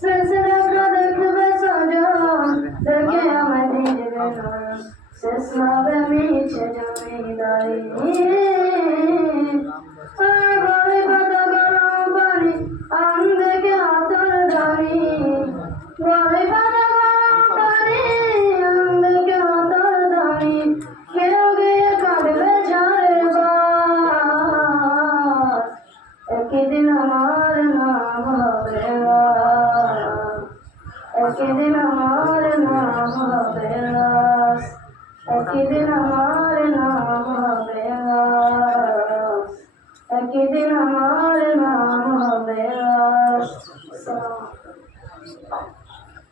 সিলসিলাটা দেখবে সাজান দেখে আমার ভিজবে নয়ন শেষ হবে মিছে জমিদারি বাড়ি পাতা গরম পানি আম দেখে হাতর ধানি বাড়ি পাতা গরম পানি আম দেখে হাতর ধানি কেউ গিয়ে কাঁদবে ঝাড়ের বাস একদিন আমার নাম হবে লাশ একদিন আমার নাম হবে লাশ একদিন আমার নাম হবে লাশ একদিন আমার নাম হবে লাশ